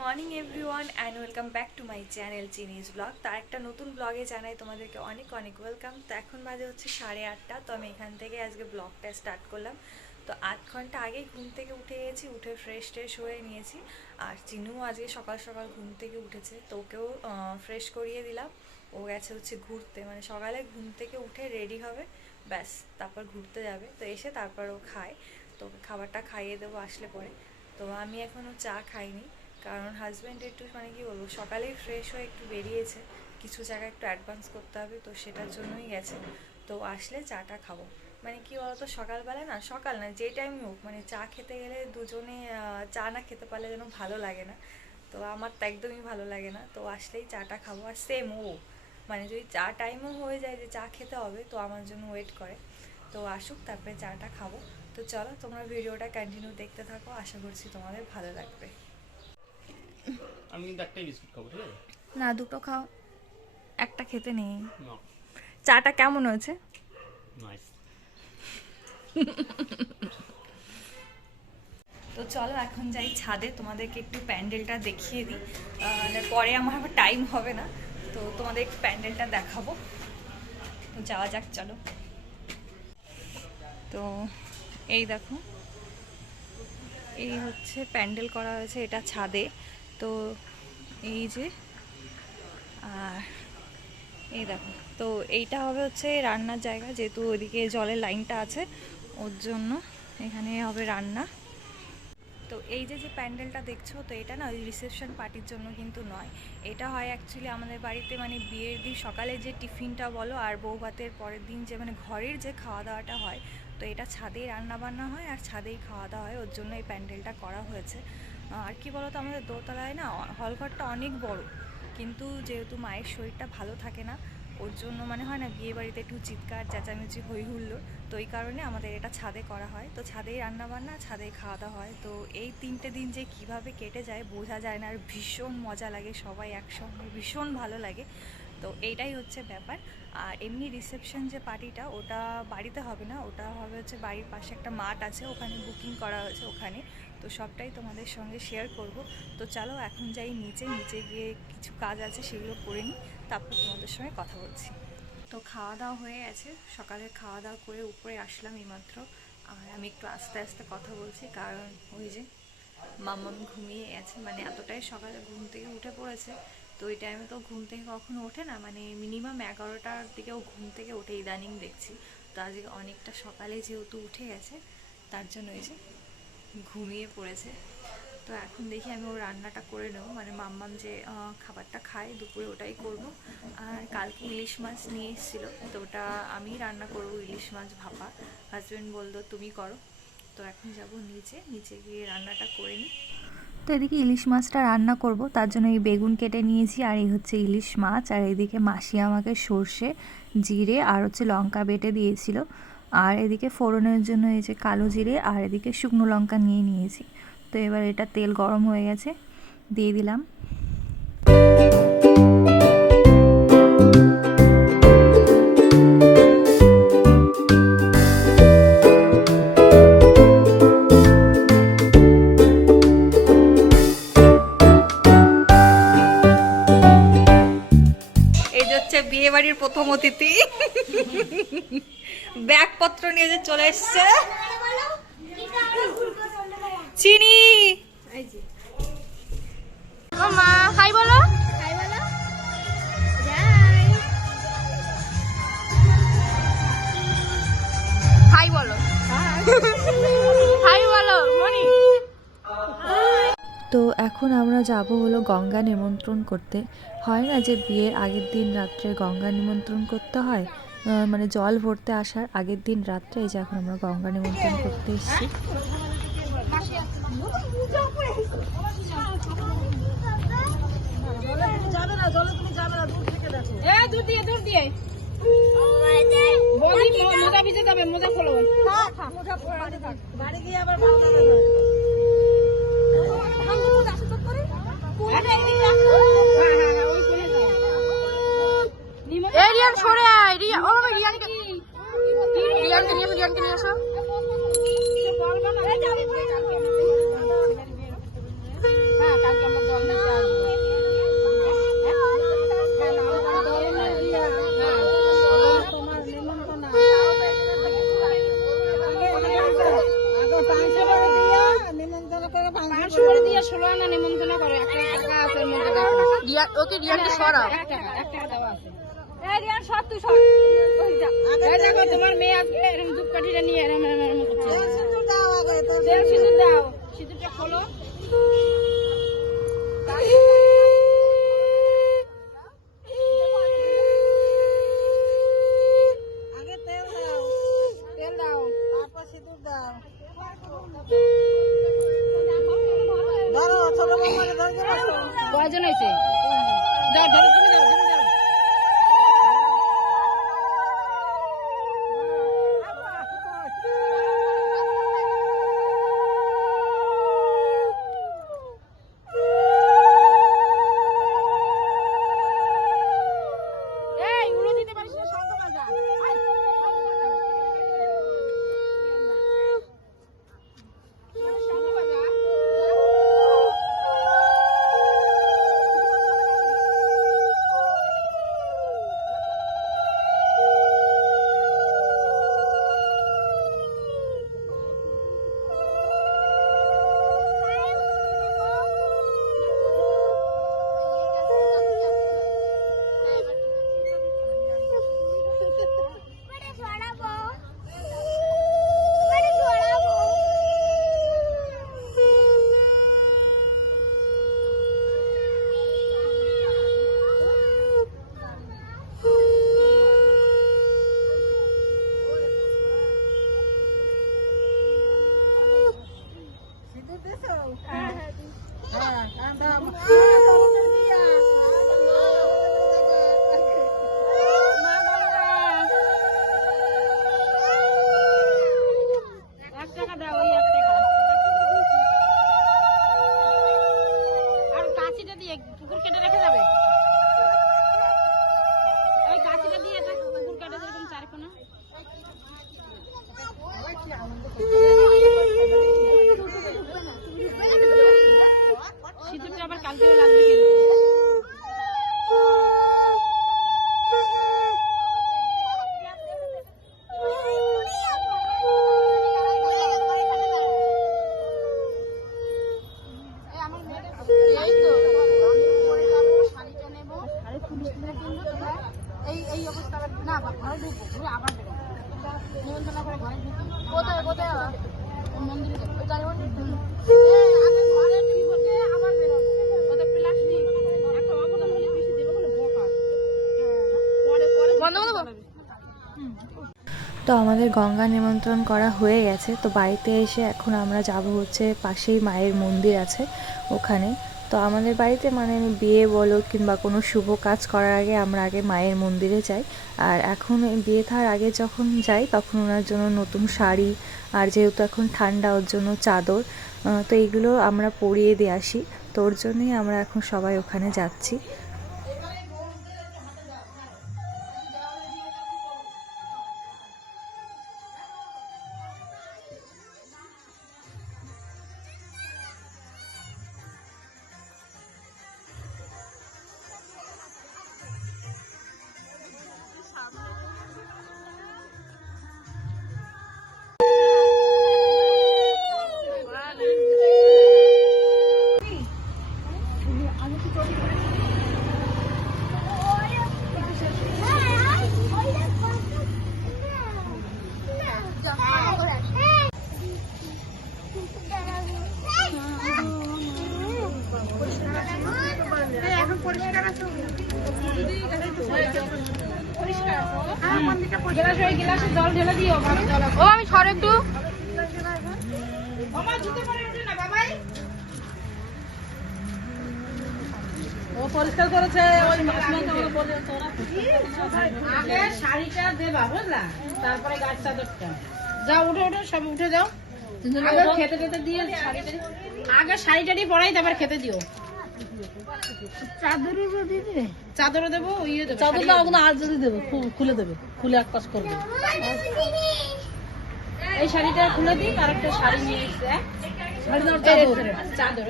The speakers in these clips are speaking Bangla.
Morning everyone and welcome back to my channel Chini's blog. তার একটা নতুন ব্লগে জানাই তোমাদেরকে অনেক অনেক ওয়েলকাম। তো এখন বাজে হচ্ছে 8:30। তো আমি এখান থেকে আজকে ব্লগটা স্টার্ট করলাম। তো 8 ঘন্টা আগেই ঘুম থেকে উঠে গেছি, উঠে ফ্রেশ হয়ে নিয়েছি। আর চিনুও আজকে সকাল সকাল ঘুম থেকে উঠেছে, তো ওকেও ফ্রেশ করিয়ে দিলাম। ও গেছে হচ্ছে ঘুরতে, মানে সকালে ঘুম থেকে উঠে রেডি হবে, ব্যাস তারপর ঘুরতে যাবে। তো এসে তারপর ও খায়, তো খাবারটা খাইয়ে দেবো আসলে পরে। তো আমি এখনও চা খাইনি, কারণ হাজব্যান্ড একটু মানে কি বলবো সকালেই ফ্রেশ হয়ে একটু বেরিয়েছে, কিছু জায়গায় একটু অ্যাডভান্স করতে হবে, তো সেটার জন্যই গেছে। তো আসলে চাটা খাবো। মানে কি বলতো, সকালবেলা না, সকাল না যে টাইম হোক, মানে চা খেতে গেলে দুজনে চা না খেতে পারলে যেন ভালো লাগে না। তো আমার তো একদমই ভালো লাগে না, তো আসলেই চাটা খাবো। আর সেম ও, মানে যদি চা টাইমও হয়ে যায় যে চা খেতে হবে, তো আমার জন্য ওয়েট করে। তো আসুক, তারপরে চাটা খাবো। তো চলো তোমরা ভিডিওটা কন্টিনিউ দেখতে থাকো, আশা করছি তোমাদের ভালো লাগবে। আমি কিন্তু একটাই বিস্কুট খাবো, ঠিক আছে? না, দুটো খাও, একটা খেতে নেই। চাটা কেমন হয়েছে? নাইস। তো চলো এখন যাই ছাদে, তোমাদেরকে একটু প্যান্ডেলটা দেখিয়ে দিই, পরে আমার আবার টাইম হবে না। তো তোমাদের একটু প্যান্ডেলটা দেখাবো, তো যাওয়া যাক চলো। তো এই দেখো, এই হচ্ছে প্যান্ডেল করা হয়েছে, এটা ছাদে। তো এই যে, আর এই দেখো, তো এইটা হবে হচ্ছে রান্নার জায়গা, যেহেতু ওইদিকে জলের লাইনটা আছে, ওর জন্য এখানে হবে রান্না। তো এই যে যে প্যান্ডেলটা দেখছো, তো এটা না ওই রিসেপশন পার্টির জন্য কিন্তু নয়। এটা হয় অ্যাকচুয়ালি আমাদের বাড়িতে, মানে বিয়ের দিন সকালে যে টিফিনটা বলো, আর বউ ভাতের পরের দিন যে মানে ঘরের যে খাওয়া দাওয়াটা হয়, তো এটা ছাদেই রান্না বান্না হয় আর ছাদেই খাওয়া দাওয়া হয়, ওর জন্য এই প্যান্ডেলটা করা হয়েছে। আর কি বলো তো, আমাদের দোতলায় না হলঘরটা অনেক বড়, কিন্তু যেহেতু মায়ের শরীরটা ভালো থাকে না, ওর জন্য মানে হয় না বিয়ে বাড়িতে একটু চিৎকার চেঁচামেচি হই হুল্লোড়, তো এই কারণে আমাদের এটা ছাদে করা হয়। তো ছাদেই রান্নাবান্না, ছাদেই খাওয়া দাওয়া হয়। তো এই 3টে দিন যে কিভাবে কেটে যায় বোঝা যায় না, আর ভীষণ মজা লাগে, সবাই একসঙ্গে ভীষণ ভালো লাগে। তো এইটাই হচ্ছে ব্যাপার। আর এমনি রিসেপশন যে পার্টিটা, ওটা বাড়িতে হবে না, ওটা হবে হচ্ছে বাড়ির পাশে একটা মাঠ আছে, ওখানে বুকিং করা হয়েছে ওখানে। তো সবটাই তোমাদের সঙ্গে শেয়ার করব। তো চলো এখন যাই নিচে গিয়ে কিছু কাজ আছে সেগুলো করে নিই, তারপর তোমাদের সঙ্গে কথা বলছি। তো খাওয়া দাওয়া হয়ে গেছে, সকালে খাওয়া দাওয়া করে উপরে আসলাম এইমাত্র। আর আমি একটু আস্তে আস্তে কথা বলছি, কারণ ওই যে মাম্মাম ঘুমিয়ে গেছে, মানে এতটাই সকালে ঘুম থেকে উঠে পড়েছে। তো ওই টাইমে তো ঘুম থেকে কখনো ওঠে না, মানে মিনিমাম 11টার দিকেও ঘুম থেকে উঠে ইদানিং দেখছি। তো আজকে অনেকটা সকালে যেহেতু উঠে গেছে, তার জন্য এই যে ঘুমিয়ে পড়েছে। তো এখন দেখি আমি ওর রান্নাটা করে নেবো, মানে মাম্মাম যে খাবারটা খায় দুপুরে ওটাই করব। আর কালকে ইলিশ মাছ নিয়ে এসেছিলো, তো ওটা আমি রান্না করব, ইলিশ মাছ ভাপা। হাজব্যান্ড বললো তুমি করো। তো এখন যাব নিচে গিয়ে রান্নাটা করে নিই। তো এদিকে ইলিশ মাছটা রান্না করব, তার জন্য এই বেগুন কেটে নিয়েছি, আর এই হচ্ছে ইলিশ মাছ। আর এদিকে মাসি আমাকে সর্ষে, জিরে আর হচ্ছে লঙ্কা বেটে দিয়েছিল। আর এদিকে ফোড়নের জন্য এই যে কালো জিরে, আর এদিকে শুকনো লঙ্কা নিয়ে নিয়েছি। তো এবার এটা তেল গরম হয়ে গেছে, দিয়ে দিলাম। এই যে হচ্ছে বিয়ে বাড়ির প্রথম অতিথি, ব্যাগপত্র নিয়ে যে চলে এসছে চিনি। মা হাই বলো, হাই বলো, হাই বলো মনি। তো এখন আমরা যাব হলো গঙ্গা নিমন্ত্রণ করতে। হয় না যে বিয়ের আগের দিন রাত্রে গঙ্গা নিমন্ত্রণ করতে হয়, মানে জল ভরতে আসার আগের দিন রাত্রে, এই যে এখন আমরা গঙ্গা নিমন্ত্রণ করতে এসেছি। দূর দিয়ে মোজা ভিজে যাবে, মোজা খোলো, বাড়ি গিয়ে আবার রিয়ান সরে আয়, রিয়ান ও রিয়ানকে নিয়ে আসো। হ্যাঁ কালকে আমরা জল না দিয়ে 16 আনা নিমন্ত্রণ করে, 1 টাকা আছে এর মধ্যে দেখো। ওকে রিয়ানকে সরাও। 1 টাকা দেওয়া আছে। এই রিয়ান সর, তুই সর। ওই যা। এই দেখো তোমার মেয়ে আজকে এরকম ধূপকাঠিটা নিয়ে এরকম করছে। তেল সিঁদুর দাও, সিঁদুরটা খোলো। তেল দাও, তারপর সিঁদুর দাও। কয়জন হয়েছে? দাও, ধরো, তুমি দাও, তুমি দাও। এই, উড়ো দিতে পারিস না, শান্ত বাজা। শান্ত বাজা। সিঁদুরটা আবার কালকেও লাগবে কিন্তু। এই অবস্থা না, ঘরে ঢুকবো, ঘুরে আবার বেরোবো। নিমন্ত্রণ করে ঘরে ঢুকি। কোথায় কোথায়? মন্দিরে যাবো। ঘরে ঢুকে আবার বেরোবো। ওদের প্লাস্টিক একটা অবদান হলে বেশি দেবে বলে বোকা। পরে পরে বন্ধ করবো। তো আমাদের গঙ্গা নিমন্ত্রণ করা হয়ে গেছে। তো বাড়িতে এসে এখন আমরা যাব হচ্ছে পাশেই মায়ের মন্দির আছে ওখানে। তো আমাদের বাড়িতে মানে বিয়ে বলো কিংবা কোনো শুভ কাজ করার আগে আমরা আগে মায়ের মন্দিরে যাই। আর এখন বিয়ে থার আগে যখন যাই তখন ওনার জন্য নতুন শাড়ি, আর যেহেতু এখন ঠান্ডা ওর জন্য চাদর, তো এইগুলো আমরা পরিয়ে দিয়ে আসি। তো ওর জন্যই আমরা এখন সবাই ওখানে যাচ্ছি। গ্লাসে জল ঢেলে দিও। ও আমি সর একটু। ও পরিষ্কার করেছে। ওই আগে শাড়িটা দেবা বুঝলা, তারপরে গাছ চাদরটা। যাও উঠে উঠে সব উঠে যাও। আগে খেতে টেতে দিয়ে আগে শাড়িটারি পরাই তারপর খেতে দিও। চাদরও দেবো, ইয়ে দেবো, চাদর দাও না, আর যদি দেবো খুলে দেবে, খুলে এক পাশ করবে। এই শাড়িটা খুলে দিই, আর একটা শাড়ি নিয়ে এসে চাদর।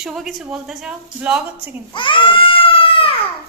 শুভ কিছু বলতে চাও? ব্লগ হচ্ছে কিন্তু।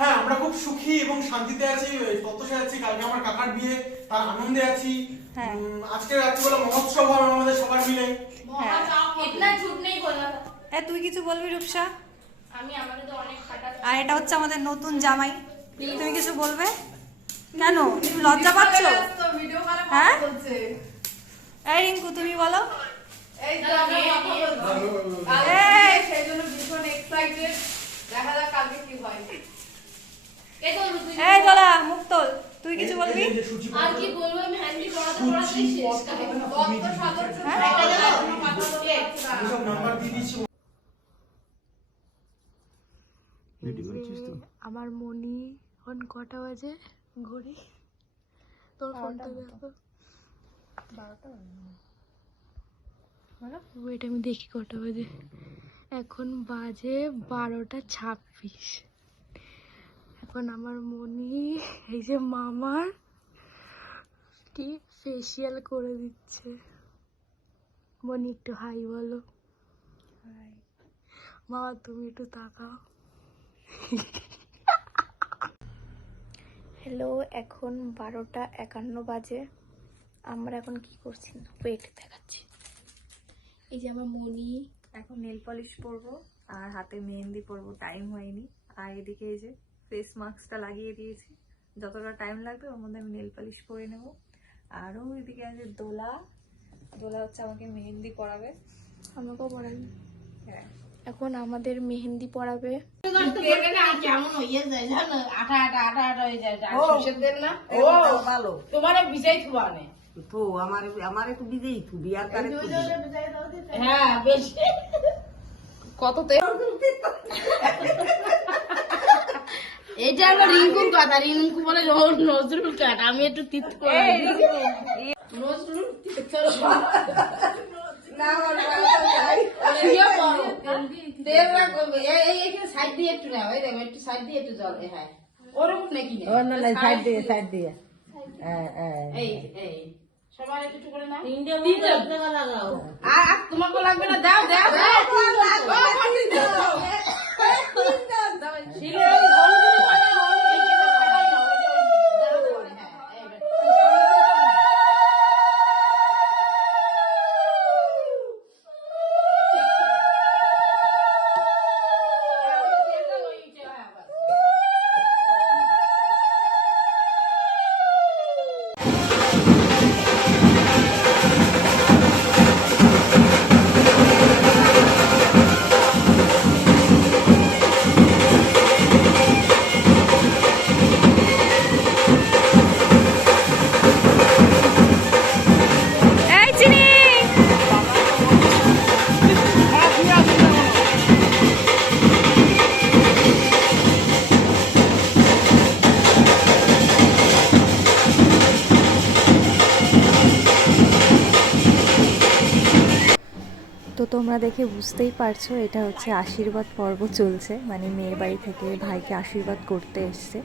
হ্যাঁ আমরা খুব সুখী এবং শান্তিতে আছি, প্রত্যাশায় আছি। কালকে আমার কাকার বিয়ে, তার আনন্দে আছি। হ্যাঁ। আজকে রাত্রিবেলা মহোৎসব হবে আমাদের সবার মিলে। তুই কিছু বলবি রূপসা? আমি আমাদের তো অনেক খাটা। আর এটা হচ্ছে আমাদের নতুন জামাই, তুমি কিছু বলবে? কেন তুমি লজ্জা পাচ্ছ? হ্যাঁ এই রিঙ্কু তুমি বলো। এই তো আমরা কথা বলছি। কালকে এই! সেই জন্য ভীষণ এক্সাইটেড, দেখা যাক কালকে কি হয়। এই দলা মুখ তোল, তুই কিছু বলবি? আর কি বলবো, আমি হ্যান্ডি পড়াতে পড়াতে শেষ। কত সদস্য হ্যাঁ? এসব নাম্বার দিয়ে দিচ্ছি। আমার মনি এখন কটা বাজে ঘড়ি? তোর ফোনটা দেখো। 12টা ওয়েট আমি দেখি কটা বাজে। এখন বাজে 12:26। এখন আমার মনি এই যে মামার কি ফেসিয়াল করে দিচ্ছে। মনি একটু হাই বলো। মামা তুমি একটু তাকাও। হ্যালো, এখন 12:51 বাজে। আমরা এখন কি করছি না ওয়েট দেখাচ্ছি। এই যে আমার মনি এখন নেল পলিশ পরবো আর হাতে মেহেন্দি পরবো, টাইম হয়নি। আর এদিকে এই যে ফেস মাস্কটা লাগিয়ে দিয়েছি, যতটা টাইম লাগবে ওর মধ্যে আমি নেল পলিশ পরে নেব। আরও এদিকে আছে দোলা, দোলা হচ্ছে আমাকে মেহেন্দি পরাবে, আমাকেও পরাবে। হ্যাঁ, এখন আমাদের মেহেন্দি পরাবে। কেমন হয়ে যায় জানো, আটা আটা আটা আটা হয়ে যায়। সরষের তেল না ও ভালো তোমার বিজাই থুবানে। তো আমার একটু বিদেই তু বিয়ার কারে তু হ্যাঁ বেশি কত তেল। এটা হলো রিঙ্কুর কথা, রিঙ্কু বলে নজরুল কাট, আমি একটু তিত করে নজরুল তেল রাখো এইখানে সাইড দিয়ে একটু নাও, এই দেখো একটু সাইড দিয়ে একটু জল। হ্যাঁ ওরকম নাকি সাইড দিয়ে এই এই সবার একটু করে নাও। আর তোমাকে লাগবে না, দাও দাও তো তোমরা দেখে বুঝতেই পারছো এটা হচ্ছে আশীর্বাদ পর্ব চলছে, মানে মেয়ের বাড়ি থেকে ভাইকে আশীর্বাদ করতে এসছে।